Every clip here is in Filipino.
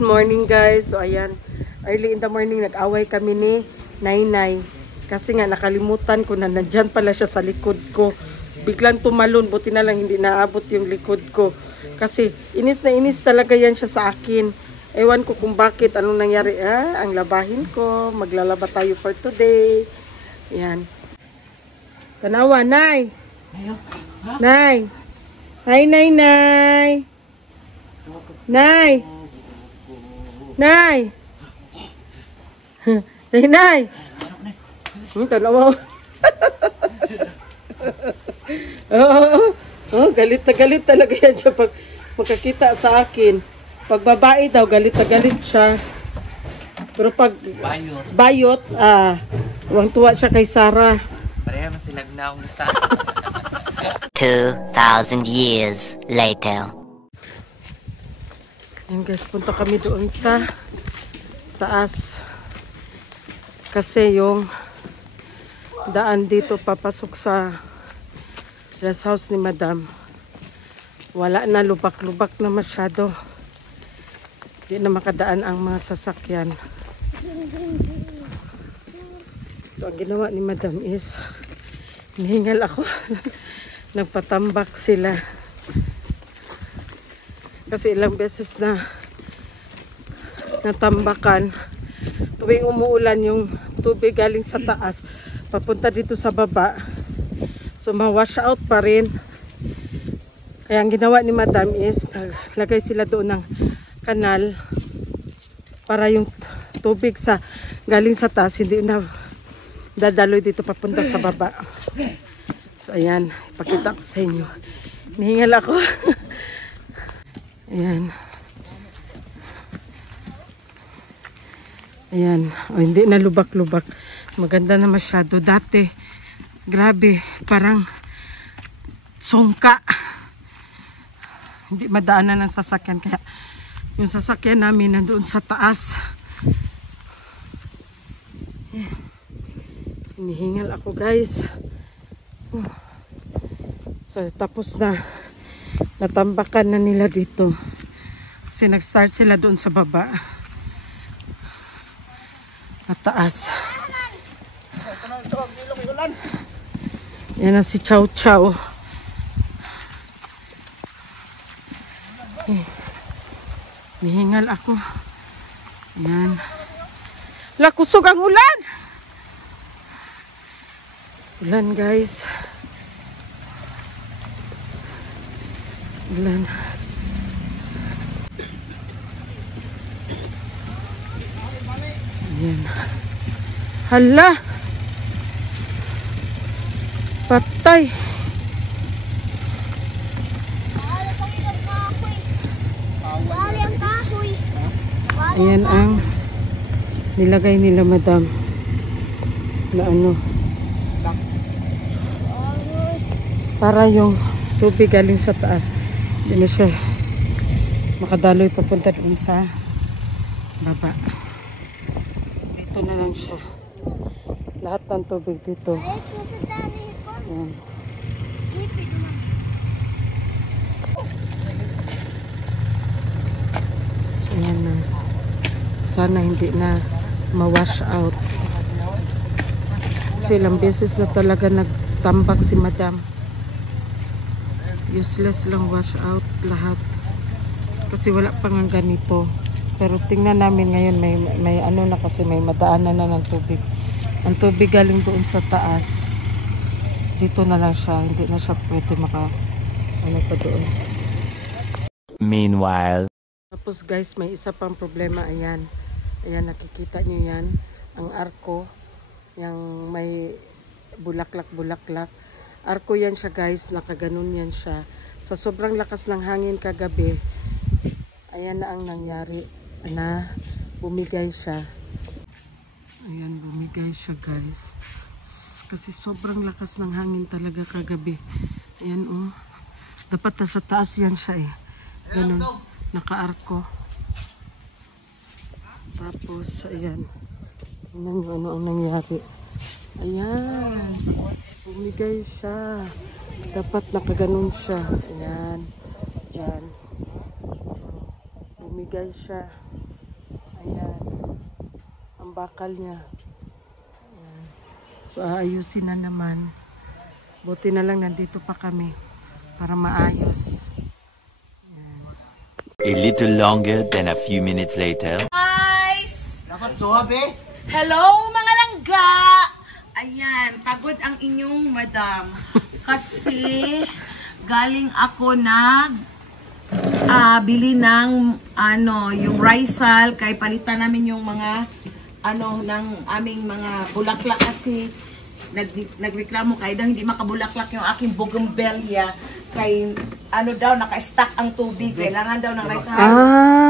Good morning guys. So ayan, early in the morning nag-away kami ni Nainay. Kasi nga nakalimutan ko na nandyan pala siya sa likod ko. Biglang tumalon, buti na lang hindi naabot yung likod ko. Kasi inis na inis talaga yan siya sa akin. Ewan ko kung bakit, anong nangyari. Ang labahin ko, maglalaba tayo for today. Ayan. Tanawa, Nay. Nay. Hi, Nay, Nay. Nay. Nay. Nay, Nay. Tanawa. Galit na galit talaga yan siya pag makakita sa akin. Pag babae daw, galit na galit siya. Pero pag bayot, huwag tuwa siya kay Sarah. Pareha man sila na akong nasa. 2,000 years later. Ayan guys, punta kami doon sa taas. Kasi yung daan dito papasok sa rest house ni Madam. Wala na, lubak-lubak na masyado. Hindi na makadaan ang mga sasakyan. So, ang ginawa ni Madam is hinihingal ako. Nagpatambak sila. Kasi ilang beses na natambakan. Tuwing umuulan yung tubig galing sa taas, papunta dito sa baba. So, ma-wash out pa rin. Kaya ang ginawa ni Madam is naglagay sila doon ng kanal para yung tubig sa galing sa taas hindi na dadaloy dito papunta sa baba. So ayan, ipakita ko sa inyo. Nihingal ako. Ayan. Ayan. O, hindi na lubak-lubak. Maganda na masyado. Dati, grabe, parang songka. Hindi madaanan ng sasakyan. Kaya yung sasakyan namin nandoon sa taas. Hinihingal ako guys. So tapos na. Natambakan na nila dito. Kasi nag-start sila doon sa baba. At taas. Yan na si Chow Chow. Nihingal ako. Yan. Lakusog ang ulan. Ulan guys. Ulan. Yan. Hala. Patay. Ayan ang nilagay nila Madam na ano para yung tubig galing sa taas hindi na siya makadaloy papunta doon sa baba. Ito na lang siya lahat ng tubig dito. Ayan. Ayan na. Sana hindi na ma-wash out. Kasi ilang beses na talaga nagtambak si Madam. Useless lang wash out lahat. Kasi wala pa nga ganito. Pero tingnan namin ngayon may ano na kasi may madaanan na ng tubig. Ang tubig galing doon sa taas. Dito na lang siya. Hindi na siya pwede ano pa doon. Meanwhile. Tapos guys, may isa pang problema. Ayan. Ayan, nakikita nyo yan. Ang arko. Yung may bulaklak-bulaklak. Arko yan siya guys. Nakaganon yan siya. Sa sobrang lakas ng hangin kagabi, ayan na ang nangyari. Na bumigay siya. Ayan, bumigay siya guys. Kasi sobrang lakas ng hangin talaga kagabi. Ayan oh. Dapat sa taas yan siya eh. Ganun. Naka-arko. Tapos, ayan. Ayan ano ang nangyari. Ayan. Bumigay siya. Dapat nakaganon siya. Ayan. Diyan. Bumigay siya. Ayan. Ang bakal niya. Ayan. So, aayusin na naman. Buti na lang nandito pa kami para maayos. Ayan. A little longer than a few minutes later. Guys! Dapat tuwa, be. Hello mga langga! Ayan, pagod ang inyong madam. Kasi galing ako bili ng yung risal kay palitan namin yung mga ng aming mga bulaklak kasi nagreklamo kay daw hindi makabulaklak yung aking bougainvillea kay daw naka-stack ang tubig kailangan daw ng risal.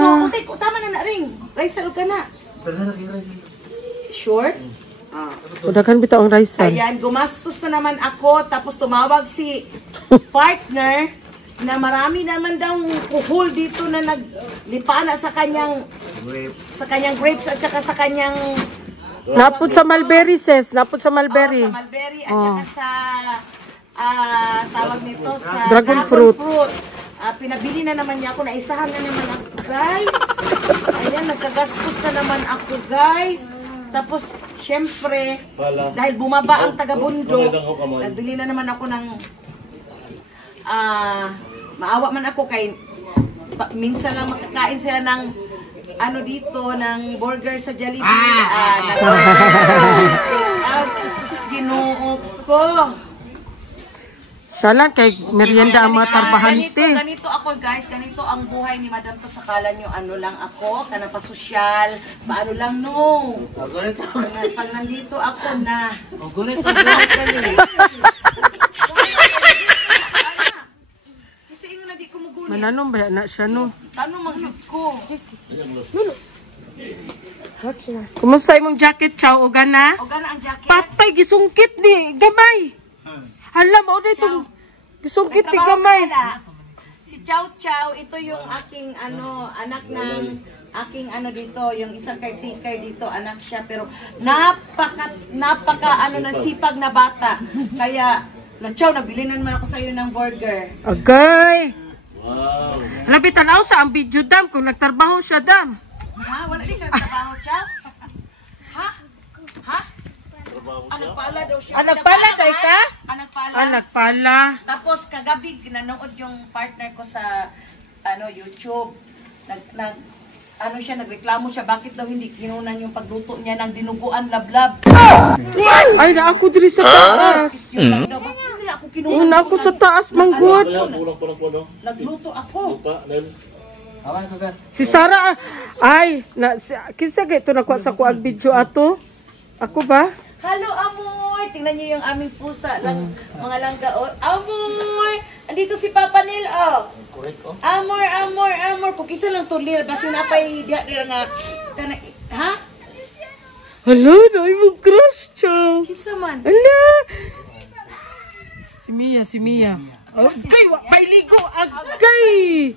So kasi tama na ring risal ka na. Sure? Udakan bitaw ang rice. Ayan, gumastos na naman ako tapos tumawag si partner na marami naman daw kuhol dito na naglipana sa kanyang grapes at saka sa kanyang Napod sa mulberry, sis. Napod sa mulberry. sa mulberry at saka sa tawag nito sa Dragon fruit. Pinabili na naman niya ako, naisahan na naman ako, guys. Ayan, nagkagastos na naman ako, guys. Tapos, syempre, dahil bumaba ang taga-bundok, nagbili na naman ako ng maawa man ako kay minsan lang makakain sila ng dito, ng burger sa Jollibee. Sus, ginoo ko. Sana kay merienda ang mga tarbahante. Ganito ako, guys. Ganito ang buhay ni Madam to. Sakala nyo, lang ako, kanang pasosyal, paano lang, no. Pag nandito ako na. Kasi ingo na di ko mugunit. Mananong ba na siya, no? Tanong mangyod ko. Kumusta imong jacket, Chow? O gana? O gana ang jacket? Patay, gisungkit ni gamay. Hala mo itong gisungkit ni gamay. Si Chow Chow, ito yung aking anak ng aking dito, yung isang caretaker dito, anak siya, pero napaka sipag na bata. Kaya, Chow, nabili na naman ako sa iyo ng burger. Agay! Wow! Labi tanaw sa ang video, dam, kung nagtrabaho siya, dam. Ha? Wala din ka nagtrabaho, Chow? Ha? Ha? Anak pala daw siya. Anak pala, kay ka? Anak pala. Anak pala. Tapos kagabi nanood yung partner ko sa YouTube. Nagreklamo siya bakit daw hindi kinunan yung pagluto niya ng dinuguan lablab. Ay, na ako dili sa taas. Yun lang daw, bakit hindi ako kinunan? Una ako sa taas, manggod. Nagluto ako. Si Sarah, ay, kinsa ito nakuha sa kuang video ato? Ako ba? Hello, Amoy! Tingnan niyo yung aming pusa, mga langga. Oh. Amoy! Andito si Papa Nil, oh. Amor. Kukisa lang tulir. Kasi napay diya nga. Ha? Hala, na imong crush, Chow. Kisa man. Hala. Si Mia. Agay, pailigo, agay.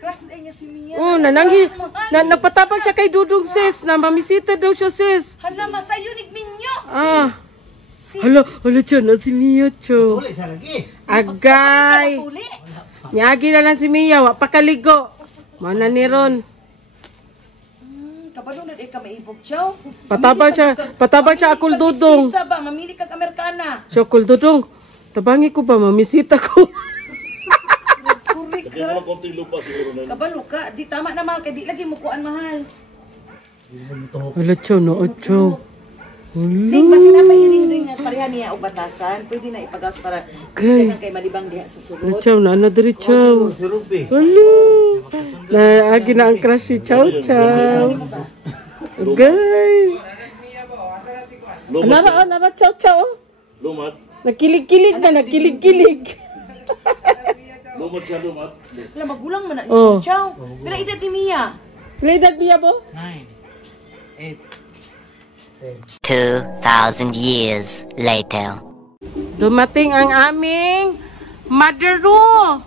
Crush din niya si Mia. Oh, napatabang siya kay Dudong, sis. Na mamisita daw siya, sis. Hala, masayunig minyo. Hala, Chow, na si Mia, Chow. Uli sa lagi. Agay. Nyagi na lang si Mia, wa pakaligo. Mana ni Ron. Kabalo na ka maibog, Chow. Patabang siya akul Dudong. Isa ba? Mamili kag Amerikana. So, akul Dudong, tabangi ko ba, mamisita ko. Correct ka. Kabalo ka. Di tama na mahal. Kaya di lagi mo kuan mahal. Hala, Chow, no, Chow. Ting, basi na mairing-ring nga pareha niya o batasan. Pwede na ipagawas para hindi ka kay malibang diha sa sulod. Chow, na diri, Chow. Hala. Agi na ang crush si Chow. Agay. Nara, Chow. Lumat. Nakilig-kilig. Lumat siya, lumat. Wala, magulang mo na. Oh. Chow. Pila edad ni Mia? Play that Mia bo? 2,000 years later. Dumating ang aming Madaru.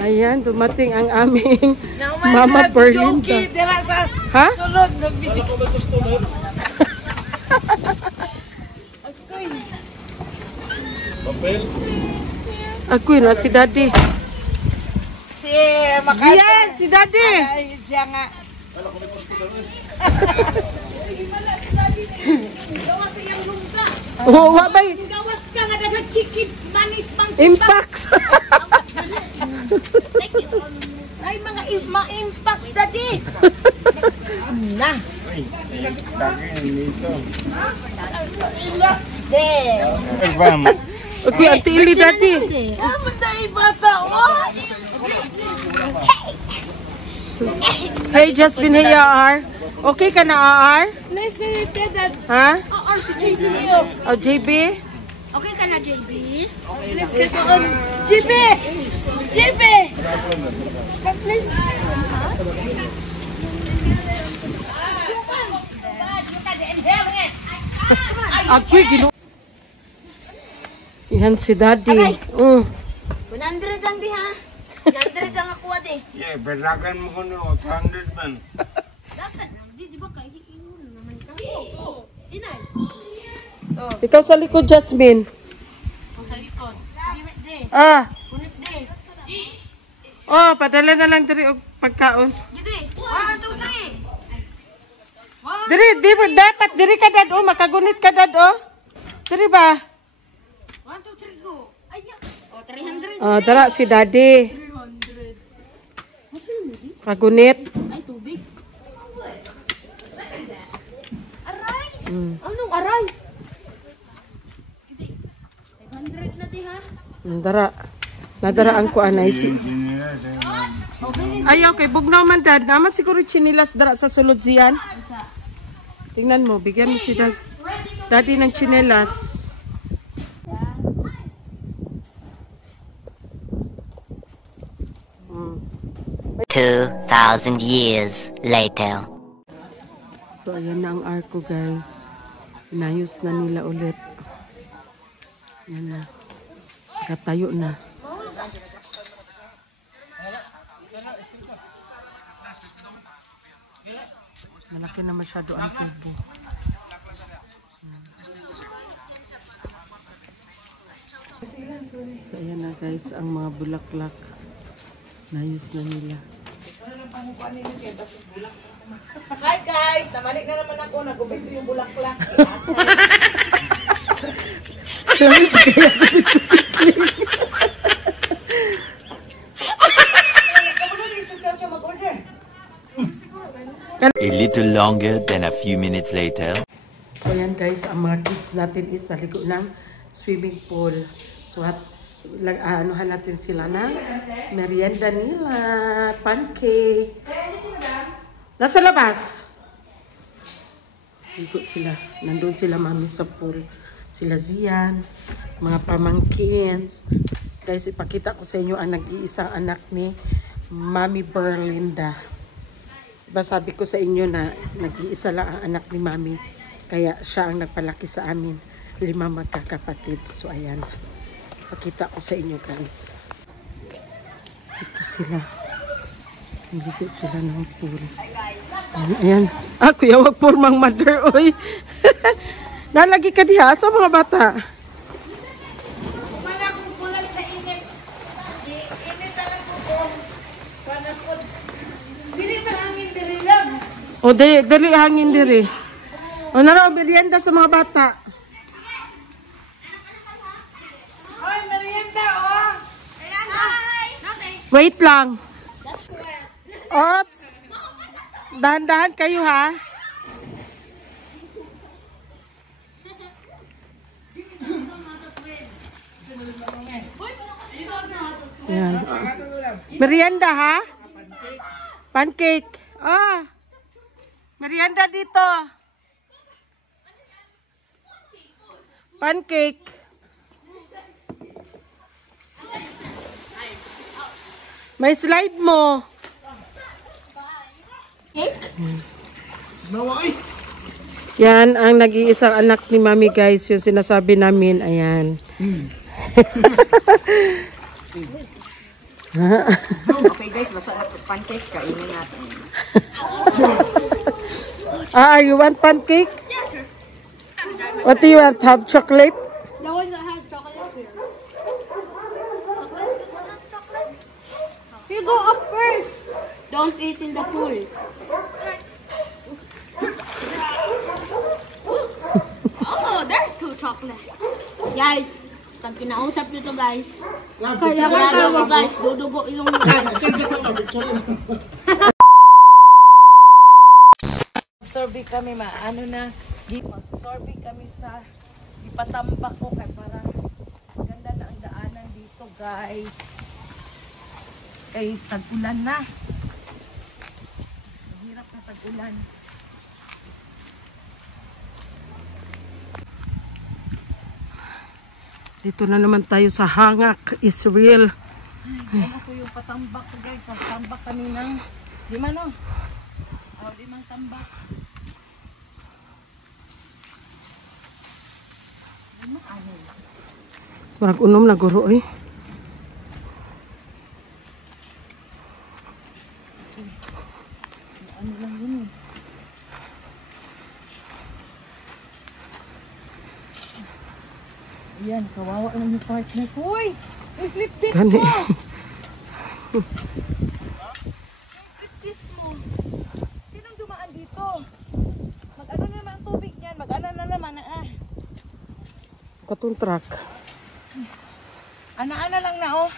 Ayan, dumating ang aming Mama Perlinda. Ha? Sulod, nag-video. Ako ba gusto mo? Papel? Ako na si Daddy. Si si Yan, si Daddy. Ay, siya nga. Gawas siyang lungga. Oh, wabay. Gawas ka nga daghang chicken manit pang Impacts. Ay, mga impacts Daddy. Na. Okay, Ate Ili, Daddy. Ah, matay bata, oh. Hey, Jasmine, hey, AR. Okay ka na, AR? Nice to say that. Ha? Or si JB. O, JB? Okay ka na, JB? Let's get on. JB! JB! Please. Ako, gino. Yan si Daddy. 100 ang di ha. 100 ang ako ade. Yeah, berlakan mo ko no, 200 man. Dapat, di ba kayo naman ka? Inay. Ikaw sa likod, Jasmine. Sa likod. Di. Ah. Punit di. Oh, padala na lang diri og pagkaon. Di. 1, 2, 3. Diri, di mo dapat diri ka dad oh, makagunit ka dad oh. Diri ba? 1, 2, 3, go. Ayan. Oh, 300. Oh, dara si Daddy. 300. Kagunit. Ay, tubig. Aray. Anong aray? 500 na di ha. Dara. Nadaraan ko anay si. Ayaw kay bugnaw man dad. Naman siguro chinilas dara sa sulod siyan. Tingnan mo, bigyan mo si Daddy ng chinelas. Mm. 2,000 years later. So ayan na ang arko guys. Inayos na nila ulit. Yan na. Katayo na. Malaki na masyado ang tubo. So ayan na guys, ang mga bulaklak. Nayos na nila. Hi guys, namalik na naman ako. Nagubay ko yung bulaklak. A little longer than a few minutes later. So ayan guys, ang mga kids natin is naligo ng swimming pool. So anuhan natin sila ng merienda nila, pancake. Nasa labas. Ligo sila. Nandun sila mami sa pool. Sila Zian, mga pamangkin. Guys, ipakita ko sa inyo ang nag-iisang anak ni Mami Berlinda. Diba sabi ko sa inyo na nag-iisa lang ang anak ni Mami. Kaya siya ang nagpalaki sa amin. 5 magkakapatid. So ayan. Pakita ko sa inyo guys. Ito sila. Nandito sila ng pool. Ayan. Ah, kuya, wag pormang mother, oy. Nalagi ka diha sa mga bata. Wala kong bulan sa init. Init talaga ko. Panapod. Dili pa hangin dili lang. O, dali hangin diri. O, nara, merienda sa mga bata. Hoy, merienda oh. Hi. Wait lang. Oops. Dahan-dahan kayo ha. Yan. Merienda ha? Pancake. Ah. Merienda dito. Pancake. May slide mo. Yan ang nag-iisang anak ni Mami guys, yung sinasabi namin, ayan. Okay guys, masarap pancakes, kainin natin. You want pancake? Yeah, sure. What do you want? Have chocolate? The ones that have chocolate here. You go up first. Don't eat in the pool. Oh, there's 2 chocolate. Guys, pag kinausap nyo to guys, kaya mo guys, dudugo yung Sorby kami sorby kami sa ipatambak ko kay parang ganda na ang daanan dito guys. Kay tag-ulan na. Hirap na tag-ulan. Dito na naman tayo sa Hangak, Israel. Ano ko yung patambak ko guys. Ang tambak kami ng 5 no? 5 tambak. Parang unom na guro eh. Ano lang yun eh. Ayan, kawawa lang yung partner ko. Uy! Yung slip disc Gani. mo! Yung slip disc mo. Sinong dumaan dito? Mag-ano na naman ang tubig niyan? Mag-ano na naman Katong truck. Ana-ana lang na oh.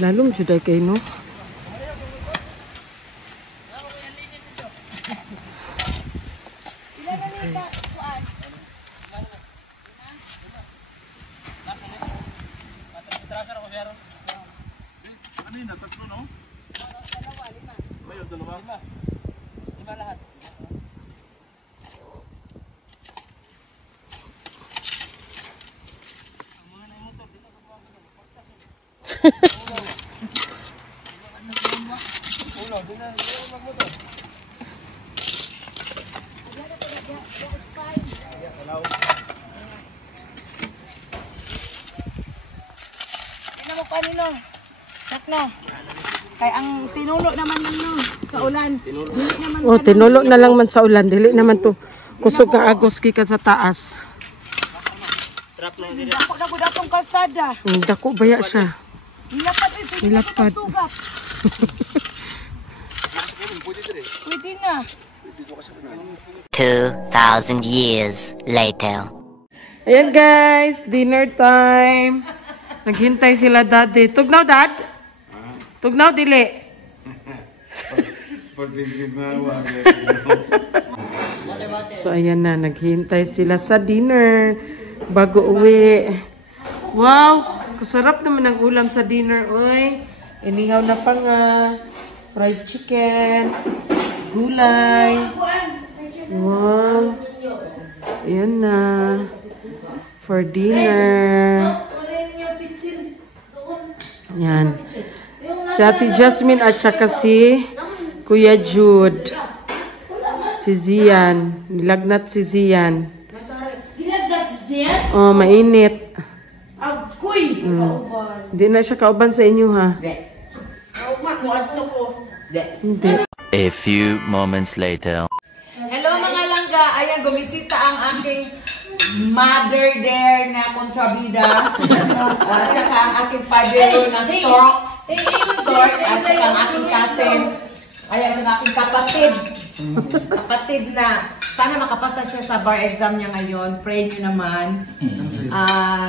Lalong juday kayo no? Ano mo kanino? Sakno. Kay ang tinulo naman ninyo sa ulan. Dili naman Oh, tinulo na lang man sa ulan. Dili naman to. Kusog ka agos kika sa taas. Dako na gud atong kalsada. Dako baya siya. Nilapad rin. Nilapad. Sugat. Pwede na. 2,000 years later. Ayan guys, dinner time. Naghintay sila daddy. Tugnaw dad? Tugnaw dili. So ayan na, naghintay sila sa dinner bago uwi. Wow, kasarap naman ang ulam sa dinner, oy. Inihaw na pa nga, fried chicken, gulay. Wow. Ayan na. For dinner. Yan. Si Ate Jasmine at saka si Kuya Jude. Si Zian. Nilagnat si Zian. Ginagdat siya? Oh, mainit. Agoy! Hindi na siya kauban sa inyo ha? Hindi. A few moments later. Hello mga langga. Ayan, gumisita ang aking mother there na kontrabida. At saka ang aking padre na stork. At saka ang aking cousin. Ayan, ang aking kapatid. Kapatid na. Sana makapasa siya sa bar exam niya ngayon. Pray niyo naman.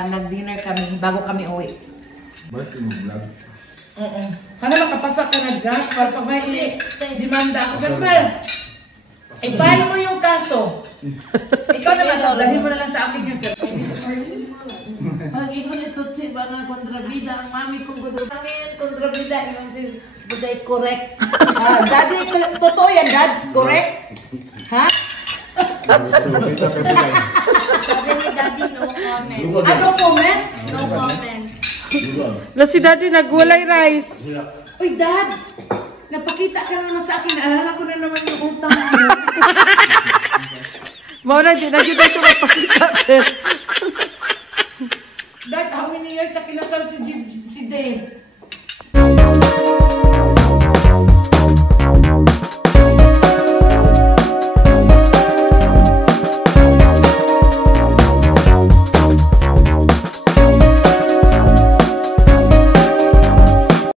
Nag-dinner kami bago kami uwi. Sana makapasa ka na, Josh. Para pag may demanda ako. Jasper, i-file mo yung kaso. Ikaw naman daw, dahil mo na lang sa akin yung Pag ikaw nito si mga kontrabida, ang mami kong kontrabida, yung si Buday correct. Daddy, totoo yan, Dad? Correct? Ha? Sabi ni Daddy, no comment. Ano comment? No comment. Na si Daddy nagwalay rice. Uy, Dad! Napakita ka na naman sa akin. Naalala ko na naman yung utang mo. Mauna, di na dito ito mapakita. Dad, how many years sa kinasal si Dave?